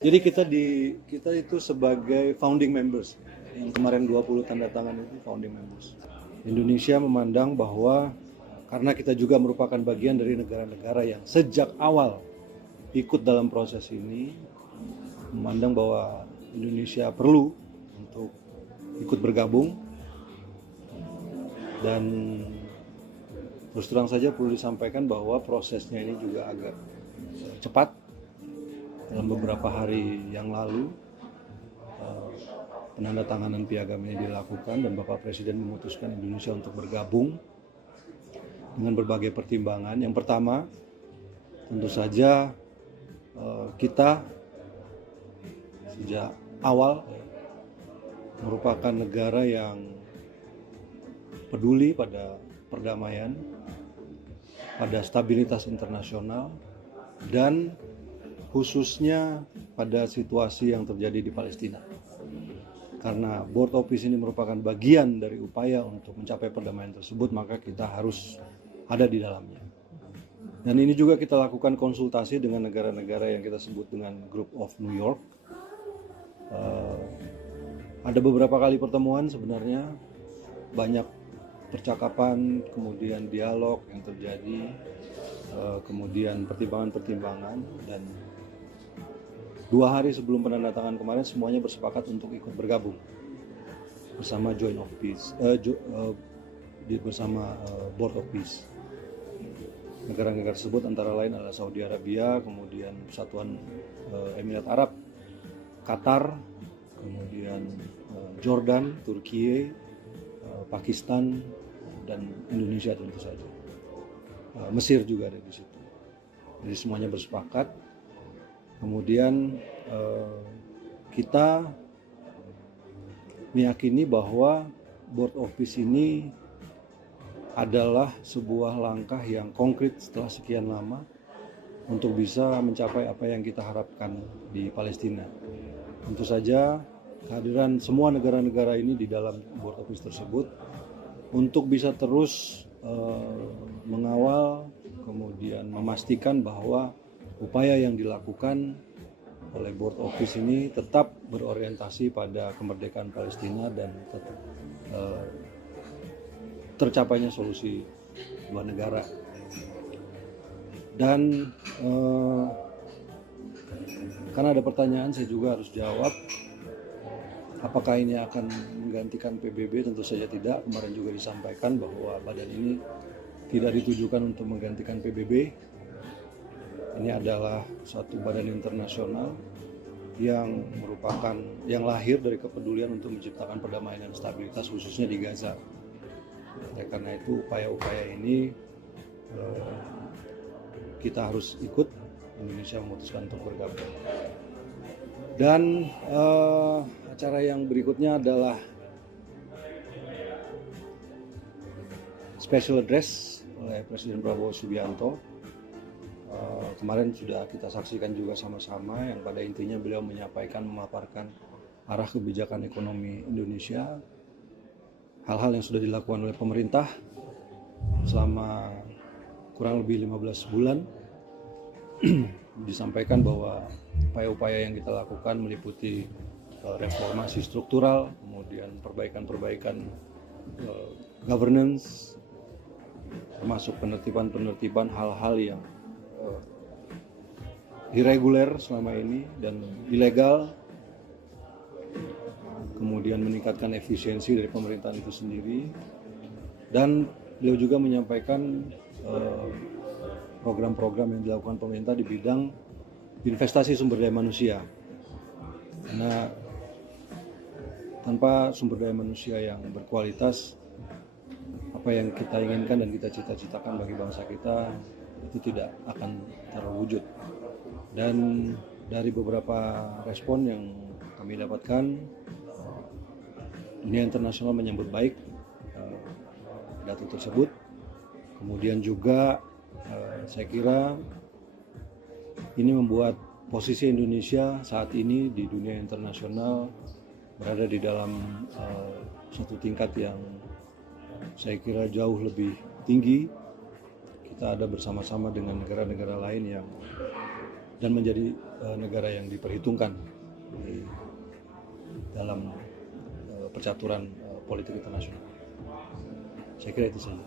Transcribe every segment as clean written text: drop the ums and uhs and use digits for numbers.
Jadi kita itu sebagai founding members, yang kemarin 20 tanda tangan itu founding members. Indonesia memandang bahwa karena kita juga merupakan bagian dari negara-negara yang sejak awal ikut dalam proses ini, memandang bahwa Indonesia perlu untuk ikut bergabung, dan terus terang saja perlu disampaikan bahwa prosesnya ini juga agak cepat. Dalam beberapa hari yang lalu penandatanganan piagam ini dilakukan dan Bapak Presiden memutuskan Indonesia untuk bergabung dengan berbagai pertimbangan. Yang pertama, tentu saja kita sejak awal merupakan negara yang peduli pada perdamaian, pada stabilitas internasional, dan khususnya pada situasi yang terjadi di Palestina. Karena Board of Peace ini merupakan bagian dari upaya untuk mencapai perdamaian tersebut, maka kita harus ada di dalamnya. Dan ini juga kita lakukan konsultasi dengan negara-negara yang kita sebut dengan Group of New York. Ada beberapa kali pertemuan sebenarnya, banyak percakapan, kemudian dialog yang terjadi, kemudian pertimbangan-pertimbangan, dan 2 hari sebelum penandatangan kemarin semuanya bersepakat untuk ikut bergabung bersama Joint of Peace, bersama Board of Peace. Negara-negara tersebut antara lain adalah Saudi Arabia, kemudian Persatuan Emirat Arab, Qatar, kemudian Jordan, Turki, Pakistan, dan Indonesia tentu saja. Mesir juga ada di situ. Jadi semuanya bersepakat. Kemudian kita meyakini bahwa Board of Peace ini adalah sebuah langkah yang konkret setelah sekian lama untuk bisa mencapai apa yang kita harapkan di Palestina. Tentu saja kehadiran semua negara-negara ini di dalam Board of Peace tersebut untuk bisa terus mengawal, kemudian memastikan bahwa upaya yang dilakukan oleh Board of Peace ini tetap berorientasi pada kemerdekaan Palestina dan tetap tercapainya solusi dua negara. Dan karena ada pertanyaan, saya juga harus jawab. Apakah ini akan menggantikan PBB? Tentu saja tidak. Kemarin juga disampaikan bahwa badan ini tidak ditujukan untuk menggantikan PBB. Ini adalah suatu badan internasional yang merupakan yang lahir dari kepedulian untuk menciptakan perdamaian dan stabilitas khususnya di Gaza. Karena itu upaya-upaya ini kita harus ikut. Indonesia memutuskan untuk bergabung. Dan acara yang berikutnya adalah special address oleh Presiden Prabowo Subianto. Kemarin sudah kita saksikan juga sama-sama, yang pada intinya beliau menyampaikan, memaparkan arah kebijakan ekonomi Indonesia, hal-hal yang sudah dilakukan oleh pemerintah selama kurang lebih 15 bulan. Disampaikan bahwa upaya-upaya yang kita lakukan meliputi reformasi struktural, kemudian perbaikan-perbaikan governance, termasuk penertiban hal-hal yang irreguler selama ini dan ilegal, kemudian meningkatkan efisiensi dari pemerintahan itu sendiri. Dan beliau juga menyampaikan program-program yang dilakukan pemerintah di bidang investasi sumber daya manusia. Karena tanpa sumber daya manusia yang berkualitas, apa yang kita inginkan dan kita cita-citakan bagi bangsa kita itu tidak akan terwujud. Dan dari beberapa respon yang kami dapatkan, dunia internasional menyambut baik pidato tersebut. Kemudian juga saya kira ini membuat posisi Indonesia saat ini di dunia internasional berada di dalam suatu tingkat yang saya kira jauh lebih tinggi. Kita ada bersama-sama dengan negara-negara lain yang dan menjadi negara yang diperhitungkan di dalam percaturan politik internasional. Saya kira itu saja.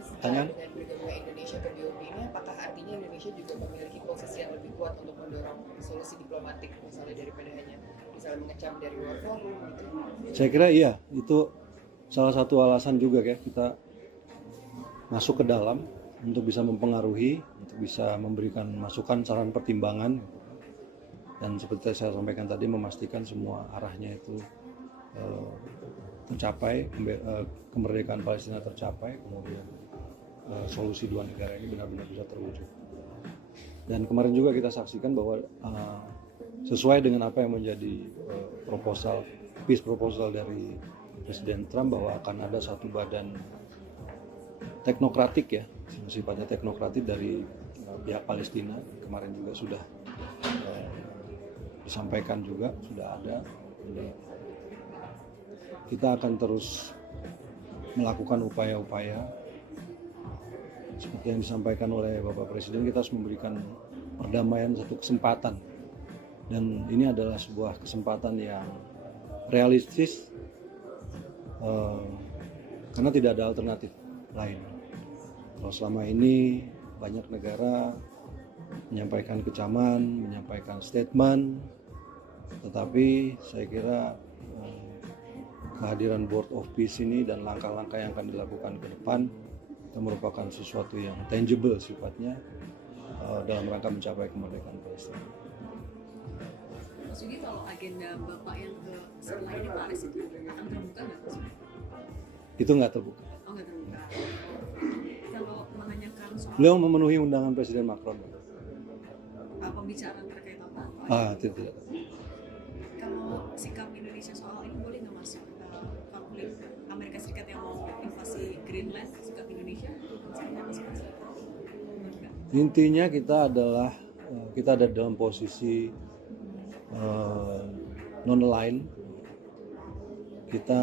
Pertanyaan? Dengan bergabungnya Indonesia ke BOP ini, apakah artinya Indonesia juga memiliki posisi yang lebih kuat untuk mendorong solusi diplomatik, misalnya daripada hanya misalnya mengecam dari luar forum gitu? Saya kira iya, itu salah satu alasan juga ya kita masuk ke dalam untuk bisa mempengaruhi, untuk bisa memberikan masukan, saran, pertimbangan, dan seperti saya sampaikan tadi, memastikan semua arahnya itu tercapai, kemerdekaan Palestina tercapai, kemudian solusi dua negara ini benar-benar bisa terwujud. Dan kemarin juga kita saksikan bahwa sesuai dengan apa yang menjadi peace proposal dari Presiden Trump, bahwa akan ada satu badan teknokratik ya, sifatnya teknokratik dari pihak Palestina. Kemarin juga sudah disampaikan juga, sudah ada. Jadi, kita akan terus melakukan upaya-upaya seperti yang disampaikan oleh Bapak Presiden. Kita harus memberikan perdamaian satu kesempatan, dan ini adalah sebuah kesempatan yang realistis karena tidak ada alternatif lain. Kalau selama ini banyak negara menyampaikan kecaman, menyampaikan statement, tetapi saya kira kehadiran Board of Peace ini dan langkah-langkah yang akan dilakukan ke depan itu merupakan sesuatu yang tangible sifatnya dalam rangka mencapai kemerdekaan Palestina. Mas Yugi, kalau agenda Bapak yang ke setelah ini Paris itu akan terbuka nggak Mas? Itu nggak terbuka. Oh, nggak terbuka. Kalau menanyakan soal Beliau memenuhi undangan Presiden Macron. pembicaraan terkait apa? Tidak. Kalau sikap Indonesia soal ini boleh nggak Mas? Konflik Amerika Serikat yang mau invasi Greenland, sikap Indonesia Intinya kita ada dalam posisi non-aligned. Kita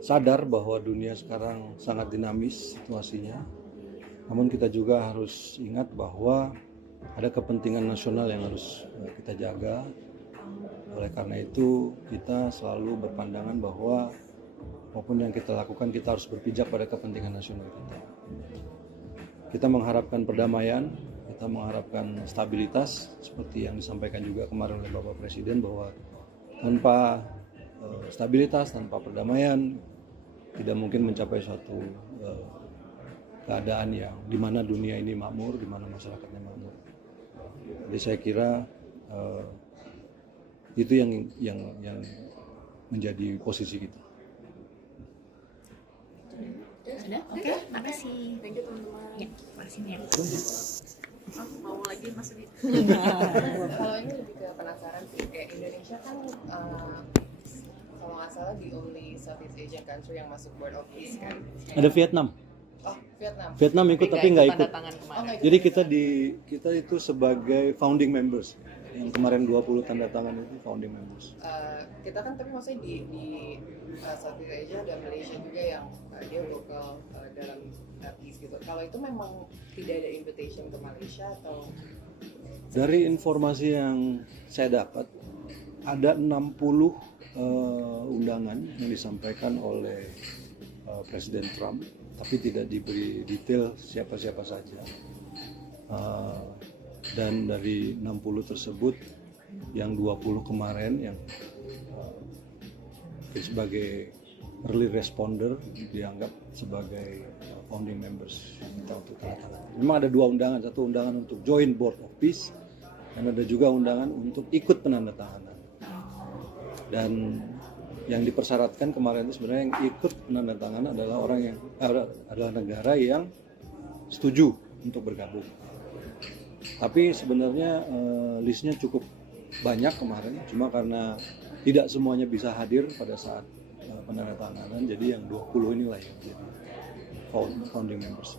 sadar bahwa dunia sekarang sangat dinamis situasinya, namun kita juga harus ingat bahwa ada kepentingan nasional yang harus kita jaga. Oleh karena itu kita selalu berpandangan bahwa apapun yang kita lakukan, kita harus berpijak pada kepentingan nasional kita. Kita mengharapkan perdamaian, kita mengharapkan stabilitas, seperti yang disampaikan juga kemarin oleh Bapak Presiden, bahwa tanpa stabilitas, tanpa perdamaian, tidak mungkin mencapai suatu keadaan yang dimana dunia ini makmur, dimana masyarakatnya makmur. Jadi saya kira itu yang menjadi posisi kita. Sudah? Oke, makasih. Thank you teman-teman. Ya, makasih ya. Mau lagi Mas Yugi? Kalau ini lebih ke penasaran sih, kayak Indonesia kan kalau nggak salah the only Southeast Asian country yang masuk Board of Peace kan. Ada Vietnam. Oh, Vietnam. Vietnam ikut tapi nggak ikut. Nggak Jadi kita itu sebagai founding members. Yang kemarin 20 tanda tangan itu founding members. Kita kan tapi maksudnya di Southeast Asia ada Malaysia juga yang dia lokal dalam peace gitu. Kalau itu memang tidak ada invitation ke Malaysia atau? Dari informasi yang saya dapat, ada 60 undangan yang disampaikan oleh Presiden Trump, tapi tidak diberi detail siapa-siapa saja. Dan dari 60 tersebut, yang 20 kemarin yang sebagai early responder dianggap sebagai founding members kita untuk tanda tangan. Memang ada 2 undangan, satu undangan untuk join Board of Peace dan ada juga undangan untuk ikut penandatanganan. Dan yang dipersyaratkan kemarin itu sebenarnya yang ikut penandatanganan adalah adalah negara yang setuju untuk bergabung. Tapi sebenarnya listnya cukup banyak kemarin, cuma karena tidak semuanya bisa hadir pada saat penandatanganan, jadi yang 20 inilah yang jadi founding members.